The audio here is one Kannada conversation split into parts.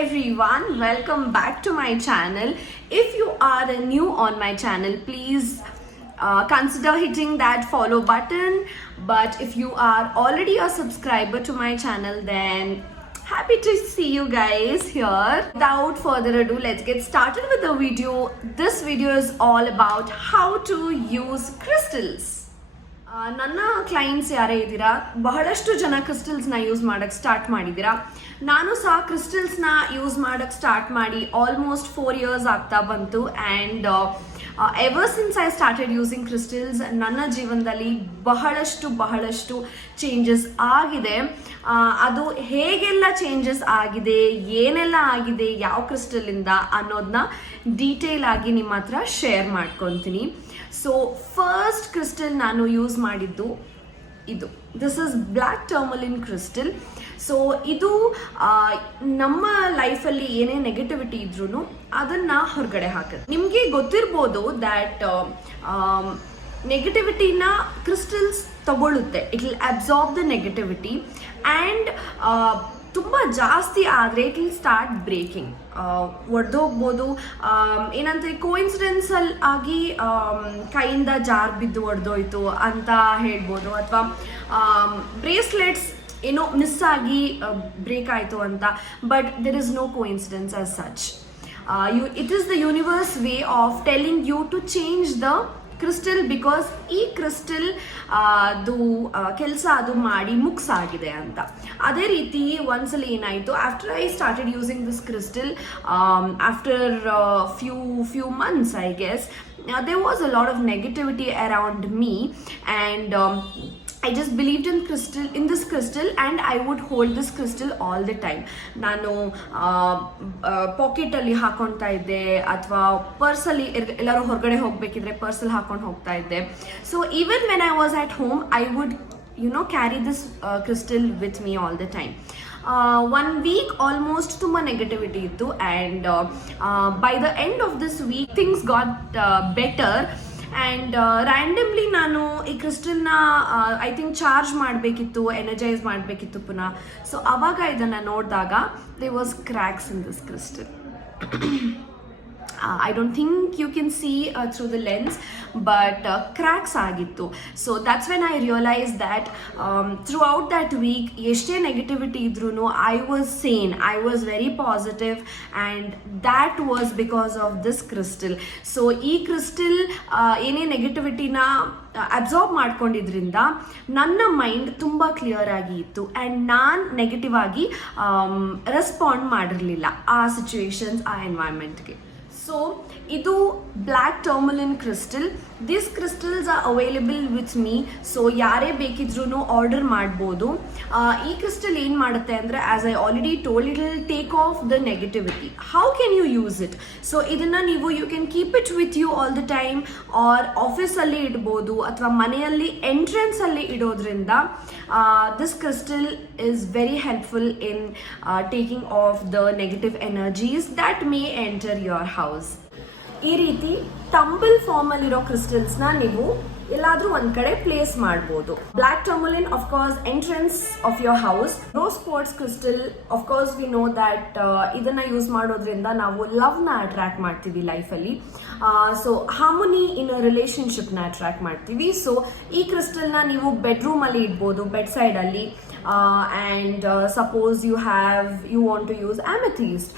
everyone, welcome back to my channel. If you are new on my channel, please consider hitting that follow button. But if you are already a subscriber to my channel, then happy to see you guys here. Without further ado, let's get started with the video. This video is all about how to use crystals. ನನ್ನ ಕ್ಲೈಂಟ್ಸ್ ಯಾರೇ ಇದ್ದೀರಾ, ಬಹಳಷ್ಟು ಜನ ಕ್ರಿಸ್ಟಲ್ಸ್ನ ಯೂಸ್ ಮಾಡೋಕ್ಕೆ ಸ್ಟಾರ್ಟ್ ಮಾಡಿದ್ದೀರಾ. ನಾನು ಸಹ ಕ್ರಿಸ್ಟಲ್ಸ್ನ ಯೂಸ್ ಮಾಡೋಕ್ಕೆ ಸ್ಟಾರ್ಟ್ ಮಾಡಿ ಆಲ್ಮೋಸ್ಟ್ 4 years ಆಗ್ತಾ ಬಂತು. And ever since I started using crystals ನನ್ನ ಜೀವನದಲ್ಲಿ ಬಹಳಷ್ಟು ಚೇಂಜಸ್ ಆಗಿದೆ. ಅದು ಹೇಗೆಲ್ಲ ಚೇಂಜಸ್ ಆಗಿದೆ, ಏನೆಲ್ಲ ಆಗಿದೆ, ಯಾವ ಕ್ರಿಸ್ಟಲಿಂದ ಅನ್ನೋದನ್ನ ಡೀಟೇಲ್ ಆಗಿ ನಿಮ್ಮ ಹತ್ರ ಶೇರ್ ಮಾಡ್ಕೊತೀನಿ. ಸೊ ಫಸ್ಟ್ ಕ್ರಿಸ್ಟಲ್ ನಾನು ಯೂಸ್ ಮಾಡಿದ್ದು this is black tourmaline crystal. So ಇದು ನಮ್ಮ ಲೈಫಲ್ಲಿ ಏನೇ ನೆಗೆಟಿವಿಟಿ ಇದ್ರೂ ಅದನ್ನು ಹೊರಗಡೆ ಹಾಕುತ್ತೆ. ನಿಮಗೆ ಗೊತ್ತಿರ್ಬೋದು ದ್ಯಾಟ್ ನೆಗೆಟಿವಿಟಿನ ಕ್ರಿಸ್ಟಲ್ಸ್ ತಗೊಳ್ಳುತ್ತೆ. It will absorb the negativity and ತುಂಬ ಜಾಸ್ತಿ ಆದರೆ ಇಟ್ ವಿಲ್ ಸ್ಟಾರ್ಟ್ ಬ್ರೇಕಿಂಗ್, ಒಡೆದೋಗ್ಬೋದು. ಏನಂದರೆ ಕೋಇನ್ಸಿಡೆನ್ಸಲ್ ಆಗಿ ಕೈಯಿಂದ ಜಾರ್ ಬಿದ್ದು ಒಡೆದೋಯ್ತು ಅಂತ ಹೇಳ್ಬೋದು, ಅಥವಾ ಬ್ರೇಸ್ಲೆಟ್ಸ್ ಏನೋ ಮಿಸ್ ಆಗಿ ಬ್ರೇಕ್ ಆಯಿತು ಅಂತ. But there is no coincidence as such. It is the universe way of telling you to change the crystal, because ಈ ಕ್ರಿಸ್ಟಲ್ ಅದು ಕೆಲಸ ಅದು ಮಾಡಿ ಮುಗ್ಸಾಗಿದೆ ಅಂತ. ಅದೇ ರೀತಿ ಒಂದ್ಸಲ ಏನಾಯಿತು, after I started using this crystal, after few months I guess, there was a lot of negativity around me, and I just believed in this crystal, and I would hold this crystal all the time. ನಾನು ಪಾಕೆಟಲ್ಲಿ ಹಾಕೊಳ್ತಾ ಇದ್ದೆ, ಅಥವಾ ಪರ್ಸಲ್ಲಿ ಎಲ್ಲರೂ ಹೊರಗಡೆ ಹೋಗಬೇಕಿದ್ರೆ ಪರ್ಸಲ್ಲಿ ಹಾಕೊಂಡು ಹೋಗ್ತಾ ಇದ್ದೆ. So even when I was at home I would carry this crystal with me all the time. 1 week almost ತುಂಬ ನೆಗೆಟಿವಿಟಿ ಇತ್ತು, and by the end of this week things got better. And randomly ನಾನು ಈ ಕ್ರಿಸ್ಟಲ್ನ ಐ ಥಿಂಕ್ ಚಾರ್ಜ್ ಮಾಡಬೇಕಿತ್ತು, ಎನರ್ಜೈಸ್ ಮಾಡಬೇಕಿತ್ತು ಪುನಃ. ಸೊ ಅವಾಗ ಇದನ್ನು ನೋಡಿದಾಗ they was cracks in this crystal. I don't think you can see through the lens, but cracks ಆಗಿತ್ತು. So that's when I realized that throughout that week ಎಷ್ಟೇ ನೆಗೆಟಿವಿಟಿ ಇದ್ರೂ I was sane, I was very positive, and that was because of this crystal. So ಈ ಕ್ರಿಸ್ಟಲ್ ಏನೇ ನೆಗೆಟಿವಿಟಿನ ಅಬ್ಸಾರ್ಬ್ ಮಾಡ್ಕೊಂಡಿದ್ರಿಂದ ನನ್ನ ಮೈಂಡ್ ತುಂಬ ಕ್ಲಿಯರ್ ಆಗಿ ಇತ್ತು, ಆ್ಯಂಡ್ ನಾನು ನೆಗೆಟಿವ್ ಆಗಿ ರೆಸ್ಪಾಂಡ್ ಮಾಡಿರಲಿಲ್ಲ ಆ ಸಿಚುವೇಶನ್ಸ್, ಆ ಎನ್ವೈರ್ಮೆಂಟ್ಗೆ. ಸೊ ಇದು black tourmaline crystal. This crystals are available with me. So ಯಾರೇ ಬೇಕಿದ್ರೂ ಆರ್ಡರ್ ಮಾಡ್ಬೋದು. ಈ ಕ್ರಿಸ್ಟಲ್ ಏನು ಮಾಡುತ್ತೆ ಅಂದರೆ, as I already told, it will take off the negativity. How can you use it? So ಇದನ್ನು ನೀವು you can keep it with you all the time, or ಆಫೀಸಲ್ಲಿ ಇಡ್ಬೋದು, ಅಥವಾ ಮನೆಯಲ್ಲಿ ಎಂಟ್ರೆನ್ಸಲ್ಲಿ ಇಡೋದ್ರಿಂದ this crystal is very helpful in taking off the negative energies that May enter your house. ಈ ರೀತಿ ಟಂಬಲ್ ಫಾರ್ಮಲ್ಲಿರೋ ಕ್ರಿಸ್ಟಲ್ಸ್ನ ನೀವು ಎಲ್ಲಾದ್ರೂ ಒಂದ್ ಕಡೆ ಪ್ಲೇಸ್ ಮಾಡ್ಬೋದು. Black tourmaline of course entrance of your house. Rose quartz crystal of course we know that ಇದನ್ನ ಯೂಸ್ ಮಾಡೋದ್ರಿಂದ ನಾವು ಲವ್ನ ಅಟ್ರಾಕ್ಟ್ ಮಾಡ್ತೀವಿ ಲೈಫಲ್ಲಿ. ಸೊ ಹಾರ್ಮೋನಿ ಇನ್ ಅ ರಿಲೇಶನ್ಶಿಪ್ನ ಅಟ್ರಾಕ್ಟ್ ಮಾಡ್ತೀವಿ. ಸೊ ಈ ಕ್ರಿಸ್ಟಲ್ನ ನೀವು ಬೆಡ್ರೂಮಲ್ಲಿ ಇಡ್ಬೋದು, ಬೆಡ್ ಸೈಡಲ್ಲಿ. And suppose you want to use amethyst.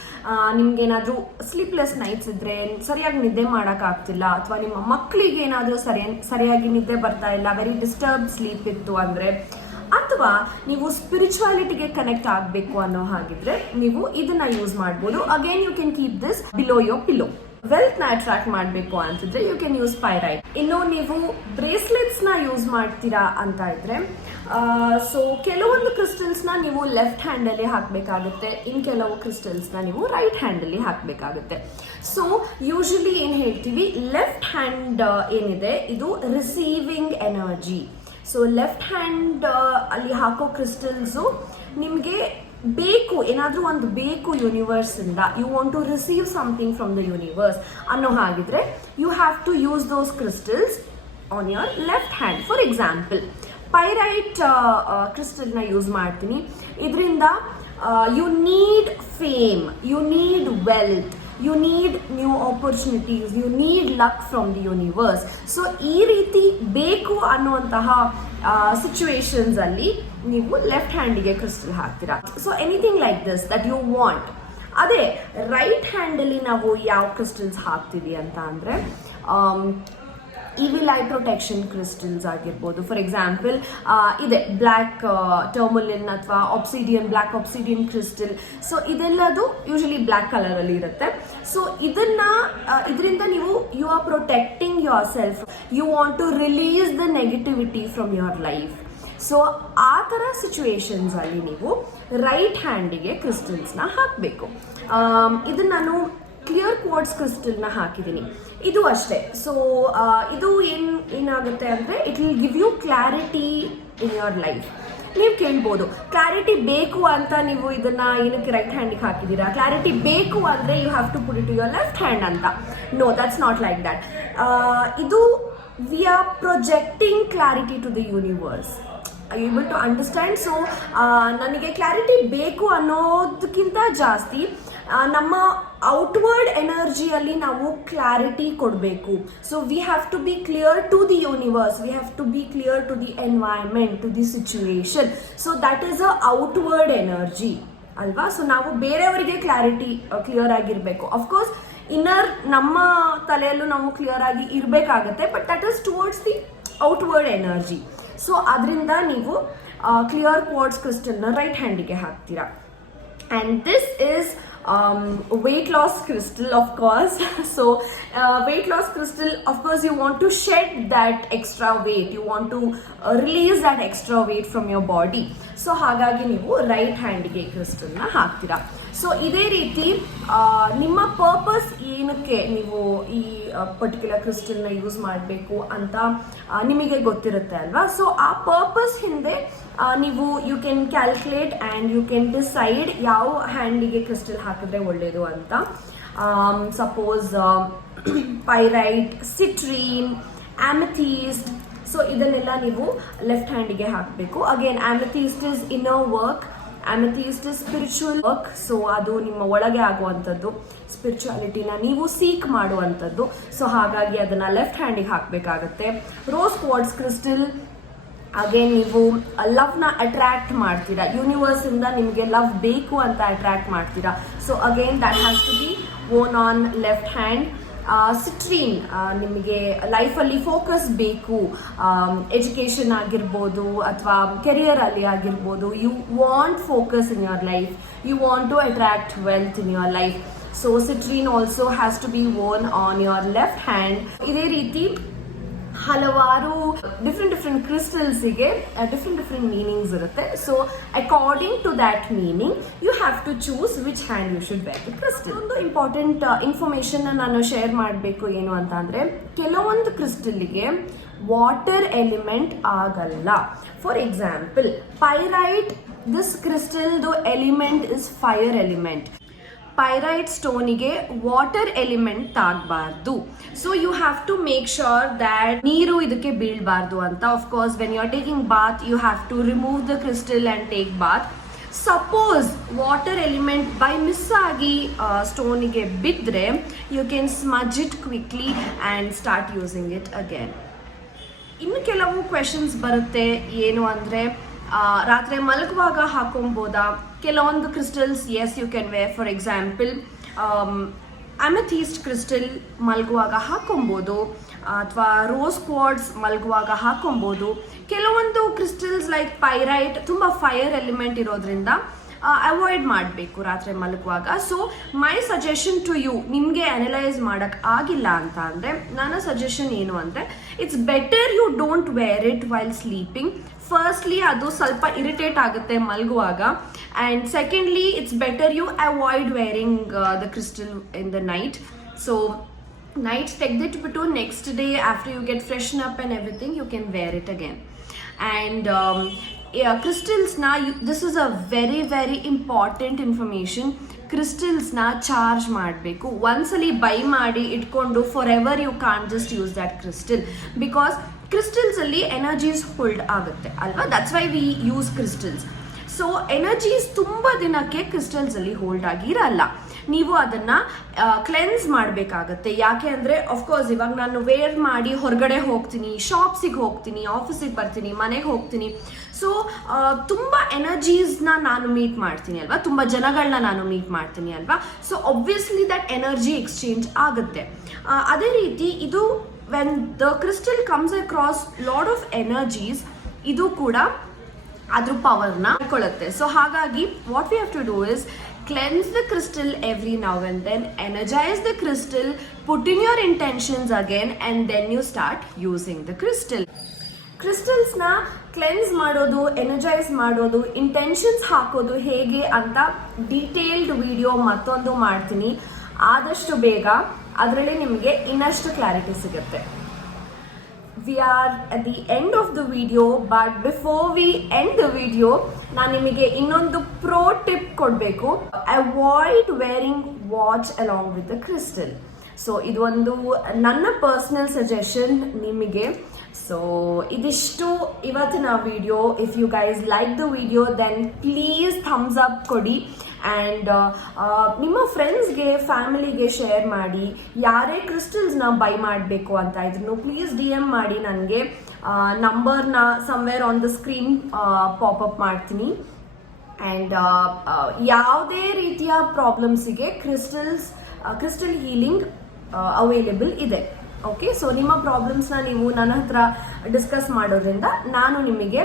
ನಿಮ್ಗೇನಾದರೂ ಸ್ಲೀಪ್ಲೆಸ್ ನೈಟ್ಸ್ ಇದ್ದರೆ, ಸರಿಯಾಗಿ ನಿದ್ದೆ ಮಾಡೋಕ್ಕಾಗ್ತಿಲ್ಲ, ಅಥವಾ ನಿಮ್ಮ ಮಕ್ಕಳಿಗೆ ಏನಾದರೂ ಸರಿಯಾಗಿ ನಿದ್ದೆ ಬರ್ತಾ ಇಲ್ಲ, ವೆರಿ ಡಿಸ್ಟರ್ಬ್ ಸ್ಲೀಪ್ ಇತ್ತು ಅಂದರೆ, ಅಥವಾ ನೀವು ಸ್ಪಿರಿಚುವಾಲಿಟಿಗೆ ಕನೆಕ್ಟ್ ಆಗಬೇಕು ಅನ್ನೋ ಹಾಗಿದ್ರೆ ನೀವು ಇದನ್ನ ಯೂಸ್ ಮಾಡ್ಬೋದು. Again you can keep this below your pillow. ವೆಲ್ತ್ನ ಅಟ್ರಾಕ್ಟ್ ಮಾಡಬೇಕು ಅಂತಿದ್ರೆ ಯು ಕ್ಯಾನ್ ಯೂಸ್ ಪೈರೈಟ್. ಇನ್ನು ನೀವು ಬ್ರೇಸ್ಲೆಟ್ಸ್ನ ಯೂಸ್ ಮಾಡ್ತೀರಾ ಅಂತ ಇದ್ರೆ, ಸೊ ಕೆಲವೊಂದು ಕ್ರಿಸ್ಟಲ್ಸ್ನ ನೀವು ಲೆಫ್ಟ್ ಹ್ಯಾಂಡಲ್ಲಿ ಹಾಕಬೇಕಾಗುತ್ತೆ, ಇನ್ನು ಕೆಲವು ಕ್ರಿಸ್ಟಲ್ಸ್ನ ನೀವು ರೈಟ್ ಹ್ಯಾಂಡಲ್ಲಿ ಹಾಕಬೇಕಾಗುತ್ತೆ. ಸೊ ಯೂಶಲಿ ಏನು ಹೇಳ್ತೀವಿ, ಲೆಫ್ಟ್ ಹ್ಯಾಂಡ್ ಏನಿದೆ ಇದು receiving energy. So left hand ಅಲ್ಲಿ ಹಾಕೋ ಕ್ರಿಸ್ಟಲ್ಸು ನಿಮಗೆ ಬೇಕು, ಏನಾದರೂ ಒಂದು ಬೇಕು ಯೂನಿವರ್ಸಿಂದ, you want to receive something from the universe ಅನ್ನೋ ಹಾಗಿದ್ರೆ you have to use those crystals on your left hand. For example pyrite ಕ್ರಿಸ್ಟಲ್ನ ಯೂಸ್ ಮಾಡ್ತೀನಿ. ಇದರಿಂದ you need fame, you wealth, you need new opportunities, you need luck from the universe. So ಈ ರೀತಿ ಬೇಕು ಅನ್ನುವಂತಹ ಸಿಚುವೇಶನ್ಸ್ ಅಲ್ಲಿ ನೀವು ಲೆಫ್ಟ್ ಹ್ಯಾಂಡಿಗೆ ಕ್ರಿಸ್ಟಲ್ ಹಾಕ್ತೀರಾ. So anything like this that you want. ಅದೇ ರೈಟ್ ಹ್ಯಾಂಡಲ್ಲಿ ನಾವು ಯಾವ ಕ್ರಿಸ್ಟಲ್ಸ್ ಹಾಕ್ತೀವಿ ಅಂತ ಅಂದರೆ ಇವಿಲ್ ಐ ಪ್ರೊಟೆಕ್ಷನ್ ಕ್ರಿಸ್ಟಲ್ಸ್ ಆಗಿರ್ಬೋದು. ಫಾರ್ ಎಕ್ಸಾಂಪಲ್ ಇದೆ ಬ್ಲ್ಯಾಕ್ ಟರ್ಮಲಿನ್ ಅಥವಾ obsidian, black obsidian crystal. So ಇದೆಲ್ಲದು ಯೂಶಲಿ ಬ್ಲ್ಯಾಕ್ ಕಲರಲ್ಲಿ ಇರುತ್ತೆ. ಸೊ ಇದರಿಂದ ನೀವು you are protecting yourself, you want to release the negativity from your life. So ಆ ಥರ ಸಿಚುವೇಶನ್ಸ್ ಅಲ್ಲಿ ನೀವು ರೈಟ್ ಹ್ಯಾಂಡಿಗೆ ಕ್ರಿಸ್ಟಲ್ಸ್ನ ಹಾಕಬೇಕು. ಇದನ್ನು ನಾನು ಕ್ಲಿಯರ್ ಕ್ವಾರ್ಟ್ಸ್ ಕ್ರಿಸ್ಟಲ್ನ ಹಾಕಿದ್ದೀನಿ. ಇದು ಅಷ್ಟೇ. ಸೊ ಇದು ಏನಾಗುತ್ತೆ ಅಂದರೆ it will give you clarity in your life. ನೀವು ಕೇಳ್ಬೋದು, ಕ್ಲಾರಿಟಿ ಬೇಕು ಅಂತ ನೀವು ಇದನ್ನ ಏನಕ್ಕೆ ರೈಟ್ ಹ್ಯಾಂಡಿಗೆ ಹಾಕಿದ್ದೀರಾ, ಕ್ಲಾರಿಟಿ ಬೇಕು ಅಂದರೆ you have to put it to your left hand ಅಂತ. No, that's not like that. ಇದು we are projecting clarity to the universe. Able to understand. So ನನಗೆ ಕ್ಲಾರಿಟಿ ಬೇಕು ಅನ್ನೋದಕ್ಕಿಂತ ಜಾಸ್ತಿ ನಮ್ಮ ಔಟ್ವರ್ಡ್ ಎನರ್ಜಿಯಲ್ಲಿ ನಾವು ಕ್ಲಾರಿಟಿ ಕೊಡಬೇಕು. So we have to be clear to the universe, we have to be clear to the environment, to the situation. So that is a outward energy ಅಲ್ವಾ. ಸೊ ನಾವು ಬೇರೆಯವರಿಗೆ ಕ್ಲಿಯರ್ ಆಗಿರಬೇಕು. ಅಫ್ಕೋರ್ಸ್ ಇನ್ನರ್ ನಮ್ಮ ತಲೆಯಲ್ಲೂ ನಾವು ಕ್ಲಿಯರ್ ಆಗಿ ಇರಬೇಕಾಗತ್ತೆ, but that is towards the outward energy. So ಅದರಿಂದ ನೀವು ಕ್ಲಿಯರ್ ಕ್ವಾರ್ಟ್ಸ್ ಕ್ರಿಸ್ಟಲ್ನ ರೈಟ್ ಹ್ಯಾಂಡಿಗೆ ಹಾಕ್ತೀರಾ. And this is weight loss crystal, of course. So weight loss crystal, of course you want to shed that extra weight, you want to release that extra weight from your body. So ಹಾಗಾಗಿ ನೀವು ರೈಟ್ ಹ್ಯಾಂಡಿಗೆ ಕ್ರಿಸ್ಟಲ್ನ ಹಾಕ್ತೀರಾ. ಸೊ ಇದೇ ರೀತಿ ನಿಮ್ಮ ಪರ್ಪಸ್ ಏನಕ್ಕೆ ನೀವು ಈ ಪರ್ಟಿಕ್ಯುಲರ್ ಕ್ರಿಸ್ಟಲ್ನ ಯೂಸ್ ಮಾಡಬೇಕು ಅಂತ ನಿಮಗೆ ಗೊತ್ತಿರುತ್ತೆ ಅಲ್ವಾ. ಸೊ ಆ ಪರ್ಪಸ್ ಹಿಂದೆ ನೀವು you can calculate and you can decide ಯಾವ ಹ್ಯಾಂಡಿಗೆ ಕ್ರಿಸ್ಟಲ್ ಹಾಕಿದ್ರೆ ಒಳ್ಳೆಯದು ಅಂತ. Suppose pyrite, citrine, amethyst. So ಇದನ್ನೆಲ್ಲ ನೀವು ಲೆಫ್ಟ್ ಹ್ಯಾಂಡಿಗೆ ಹಾಕಬೇಕು. Again amethyst is inner work, amethyst is spiritual work. So ಅದು ನಿಮ್ಮ ಒಳಗೆ ಆಗುವಂಥದ್ದು, ಸ್ಪಿರಿಚುಯಾಲಿಟಿನ ನೀವು ಸೀಕ್ ಮಾಡುವಂಥದ್ದು. ಸೊ ಹಾಗಾಗಿ ಅದನ್ನು ಲೆಫ್ಟ್ ಹ್ಯಾಂಡಿಗೆ ಹಾಕಬೇಕಾಗತ್ತೆ. ರೋಸ್ ಕ್ವಾರ್ಟ್ಸ್ ಕ್ರಿಸ್ಟಲ್, ಅಗೇನ್ ನೀವು ಲವ್ನ ಅಟ್ರಾಕ್ಟ್ ಮಾಡ್ತೀರಾ, ಯೂನಿವರ್ಸಿಂದ ನಿಮಗೆ ಲವ್ ಬೇಕು ಅಂತ ಅಟ್ರಾಕ್ಟ್ ಮಾಡ್ತೀರಾ. So again that has to be worn on left hand. Citrine, ನಿಮಗೆ ಲೈಫಲ್ಲಿ ಫೋಕಸ್ ಬೇಕು, ಎಜುಕೇಷನ್ ಆಗಿರ್ಬೋದು ಅಥವಾ ಕೆರಿಯರಲ್ಲಿ ಆಗಿರ್ಬೋದು. You want focus in your life, you want to attract wealth in your life. So citrine also has to be worn on your left hand. ಇದೇ ರೀತಿ ಹಲವಾರು ಡಿಫ್ರೆಂಟ್ ಕ್ರಿಸ್ಟಲ್ಸಿಗೆ ಡಿಫ್ರೆಂಟ್ ಮೀನಿಂಗ್ಸ್ ಇರುತ್ತೆ. So according to that meaning you have to choose which hand you should wear the crystal. ಒಂದು ಇಂಪಾರ್ಟೆಂಟ್ ಇನ್ಫಾರ್ಮೇಷನ್ ನಾನು ಶೇರ್ ಮಾಡಬೇಕು. ಏನು ಅಂತ ಅಂದರೆ, ಕೆಲವೊಂದು ಕ್ರಿಸ್ಟಲ್ಗೆ ವಾಟರ್ ಎಲಿಮೆಂಟ್ ಆಗಲ್ಲ. ಫಾರ್ ಎಕ್ಸಾಂಪಲ್ ಪೈರೈಟ್, ದಿಸ್ ಕ್ರಿಸ್ಟಲ್ದು element is fire element. Pyrite ಸ್ಟೋನಿಗೆ ವಾಟರ್ ಎಲಿಮೆಂಟ್ ತಾಗಬಾರ್ದು. So you have to make sure that ನೀರು ಇದಕ್ಕೆ ಬೀಳಬಾರ್ದು ಅಂತ. Of course when you are taking bath you have to remove the crystal and take bath. Suppose water element by miss ಆಗಿ ಸ್ಟೋನಿಗೆ ಬಿದ್ದರೆ you can smudge it quickly and start using it again. ಇನ್ನು ಕೆಲವು ಕ್ವೆಶನ್ಸ್ ಬರುತ್ತೆ. ಏನು ಅಂದರೆ, ರಾತ್ರಿ ಮಲಗುವಾಗ ಹಾಕೊಬೋದಾ? ಕೆಲವೊಂದು crystals as you can wear. For example amethyst crystal ಮಲಗುವಾಗ ಹಾಕೊಬೋದು, ಅಥವಾ ರೋಸ್ ಕ್ವಾರ್ಟ್ಸ್ ಮಲಗುವಾಗ ಹಾಕೊಬೋದು. ಕೆಲವೊಂದು ಕ್ರಿಸ್ಟಲ್ಸ್ ಲೈಕ್ ಪೈರೈಟ್ ತುಂಬ ಫೈರ್ ಎಲಿಮೆಂಟ್ ಇರೋದ್ರಿಂದ ಅವಾಯ್ಡ್ ಮಾಡಬೇಕು ರಾತ್ರಿ ಮಲಗುವಾಗ. So my suggestion to you, ನಿಮಗೆ ಅನಲೈಸ್ ಮಾಡೋಕ್ಕೆ ಆಗಿಲ್ಲ ಅಂತ ಅಂದರೆ ನನ್ನ ಸಜೆಷನ್ ಏನು ಅಂದರೆ, it's better you don't wear it while sleeping. Firstly ಅದು ಸ್ವಲ್ಪ ಇರಿಟೇಟ್ ಆಗುತ್ತೆ ಮಲಗುವಾಗ, and secondly it's better you avoid wearing the crystal in the night. So night ತೆಗೆದಿಟ್ಬಿಟ್ಟು next day after you get freshen up and everything you can wear it again. And ಕ್ರಿಸ್ಟಲ್ಸ್ನ this is a very important information. ಕ್ರಿಸ್ಟಲ್ಸ್ನ ಚಾರ್ಜ್ ಮಾಡಬೇಕು. ಒಂದ್ಸಲಿ ಬೈ ಮಾಡಿ ಇಟ್ಕೊಂಡು forever you can't just use that crystal, because ಕ್ರಿಸ್ಟಲ್ಸಲ್ಲಿ ಎನರ್ಜೀಸ್ ಹೋಲ್ಡ್ ಆಗುತ್ತೆ ಅಲ್ವಾ. That's why we use crystals. So energies ತುಂಬ ದಿನಕ್ಕೆ ಕ್ರಿಸ್ಟಲ್ಸಲ್ಲಿ ಹೋಲ್ಡ್ ಆಗಿರಲ್ಲ. ನೀವು ಅದನ್ನು ಕ್ಲೆನ್ಸ್ ಮಾಡಬೇಕಾಗತ್ತೆ. ಯಾಕೆ ಅಂದರೆ ಅಫ್ಕೋರ್ಸ್ ಇವಾಗ ನಾನು ವೇರ್ ಮಾಡಿ ಹೊರಗಡೆ ಹೋಗ್ತೀನಿ, ಶಾಪ್ಸಿಗೆ ಹೋಗ್ತೀನಿ, ಆಫೀಸಿಗೆ ಬರ್ತೀನಿ, ಮನೆಗೆ ಹೋಗ್ತೀನಿ. ಸೊ ತುಂಬ ಎನರ್ಜೀಸ್ನ ನಾನು ಮೀಟ್ ಮಾಡ್ತೀನಿ ಅಲ್ವಾ, ತುಂಬ ಜನಗಳನ್ನ ನಾನು ಮೀಟ್ ಮಾಡ್ತೀನಿ ಅಲ್ವಾ. So obviously that energy exchange ಆಗುತ್ತೆ. ಅದೇ ರೀತಿ ಇದು when the crystal comes across lot of energies, ಇದು ಕೂಡ ಅದ್ರ ಪವರ್ನ ಕೊಡುತ್ತೆ. ಸೊ ಹಾಗಾಗಿ what we have to do is cleanse the crystal every now and then, energize the crystal, put in your intentions again, and then you start using the crystal. ಕ್ರಿಸ್ಟಲ್ಸ್ನ ಕ್ಲೆನ್ಸ್ ಮಾಡೋದು, ಎನರ್ಜೈಸ್ ಮಾಡೋದು, ಇಂಟೆನ್ಷನ್ಸ್ ಹಾಕೋದು ಹೇಗೆ ಅಂತ ಡೀಟೇಲ್ಡ್ ವಿಡಿಯೋ ಮತ್ತೊಂದು ಮಾಡ್ತೀನಿ ಆದಷ್ಟು ಬೇಗ. ಅದರಲ್ಲಿ ನಿಮಗೆ ಇನ್ನಷ್ಟು ಕ್ಲಾರಿಟಿ ಸಿಗುತ್ತೆ. We are at the end of the video, but before we end the video, ನಾನು ನಿಮಗೆ ಇನ್ನೊಂದು ಪ್ರೋ ಟಿಪ್ ಕೊಡಬೇಕು. Avoid wearing watch along with the crystal. So ಇದು ಒಂದು ನನ್ನ ಪರ್ಸನಲ್ ಸಜೆಷನ್ ನಿಮಗೆ. ಸೊ ಇದಿಷ್ಟು ಇವತ್ತಿನ video. If you guys like the video then please thumbs up ಕೊಡಿ ಆ್ಯಂಡ್ ನಿಮ್ಮ ಫ್ರೆಂಡ್ಸ್ಗೆ, ಫ್ಯಾಮಿಲಿಗೆ ಶೇರ್ ಮಾಡಿ. ಯಾರೇ ಕ್ರಿಸ್ಟಲ್ಸ್ನ ಬೈ ಮಾಡಬೇಕು ಅಂತ ಇದ್ರು ಪ್ಲೀಸ್ DM ಮಾಡಿ ನನಗೆ. ನಂಬರ್ನ somewhere on the screen popup ಮಾಡ್ತೀನಿ. ಆ್ಯಂಡ್ ಯಾವುದೇ ರೀತಿಯ ಪ್ರಾಬ್ಲಮ್ಸಿಗೆ ಕ್ರಿಸ್ಟಲ್ ಹೀಲಿಂಗ್ ಅವೈಲೇಬಲ್ ಇದೆ. ಓಕೆ, ಸೊ ನಿಮ್ಮ ಪ್ರಾಬ್ಲಮ್ಸ್ನ ನೀವು ನನ್ನ ಹತ್ರ ಡಿಸ್ಕಸ್ ಮಾಡೋದ್ರಿಂದ ನಾನು ನಿಮಗೆ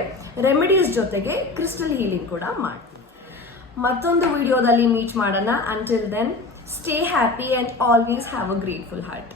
ರೆಮಿಡೀಸ್ ಜೊತೆಗೆ ಕ್ರಿಸ್ಟಲ್ ಹೀಲಿಂಗ್ ಕೂಡ ಮಾಡ್ತೀನಿ. ಮತ್ತೊಂದು ವಿಡಿಯೋದಲ್ಲಿ ಮೀಟ್ ಮಾಡೋಣ. Until then stay happy and always have a grateful heart.